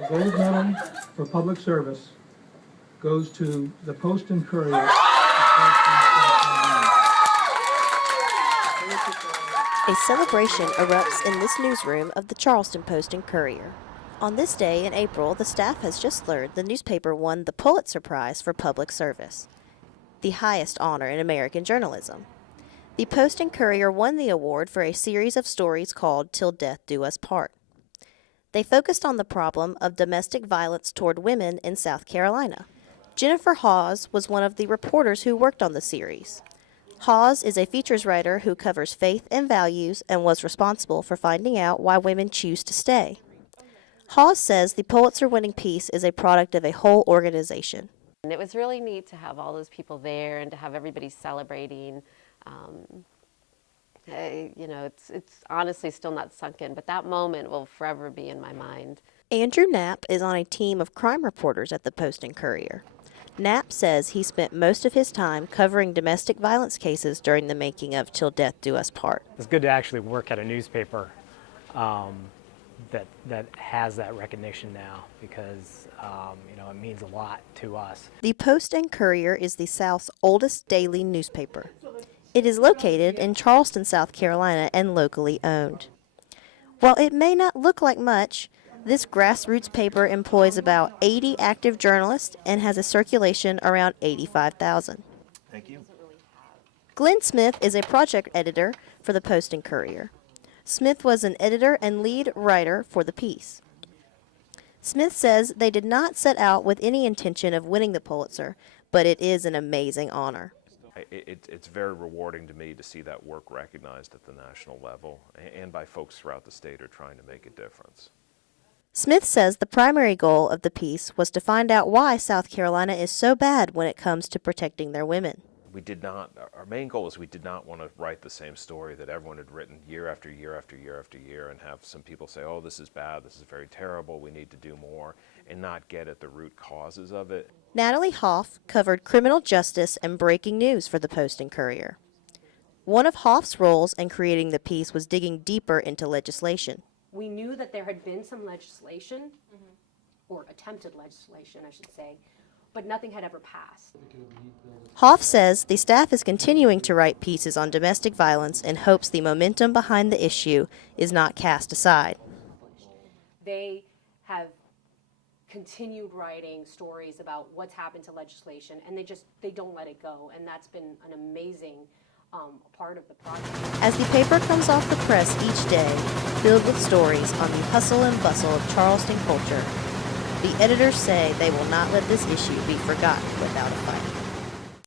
The gold medal for public service goes to the Post and Courier. A celebration erupts in this newsroom of the Charleston Post and Courier. On this day in April, the staff has just learned the newspaper won the Pulitzer Prize for public service, the highest honor in American journalism. The Post and Courier won the award for a series of stories called Till Death Do Us Part. They focused on the problem of domestic violence toward women in South Carolina. Jennifer Hawes was one of the reporters who worked on the series. Hawes is a features writer who covers faith and values and was responsible for finding out why women choose to stay. Hawes says the Pulitzer-winning piece is a product of a whole organization. And it was really neat to have all those people there and to have everybody celebrating. It's honestly still not sunk in, but that moment will forever be in my mind. Andrew Knapp is on a team of crime reporters at the Post and Courier. Knapp says he spent most of his time covering domestic violence cases during the making of Till Death Do Us Part. It's good to actually work at a newspaper that has that recognition now because it means a lot to us. The Post and Courier is the South's oldest daily newspaper. It is located in Charleston, South Carolina, and locally owned. While it may not look like much, this grassroots paper employs about 80 active journalists and has a circulation around 85,000. Thank you. Glenn Smith is a project editor for the Post and Courier. Smith was an editor and lead writer for the piece. Smith says they did not set out with any intention of winning the Pulitzer, but it is an amazing honor. It's very rewarding to me to see that work recognized at the national level and by folks throughout the state who are trying to make a difference. Smith says the primary goal of the piece was to find out why South Carolina is so bad when it comes to protecting their women. Our main goal is we did not want to write the same story that everyone had written year after year after year after year and have some people say, oh, this is bad, this is very terrible, we need to do more, and not get at the root causes of it. Natalie Hoff covered criminal justice and breaking news for the Post and Courier. One of Hoff's roles in creating the piece was digging deeper into legislation. We knew that there had been some legislation, or attempted legislation, I should say, but nothing had ever passed. Hoff says the staff is continuing to write pieces on domestic violence in hopes the momentum behind the issue is not cast aside. They have continued writing stories about what's happened to legislation, and they don't let it go, and that's been an amazing part of the project. As the paper comes off the press each day, filled with stories on the hustle and bustle of Charleston culture, the editors say they will not let this issue be forgotten without a fight.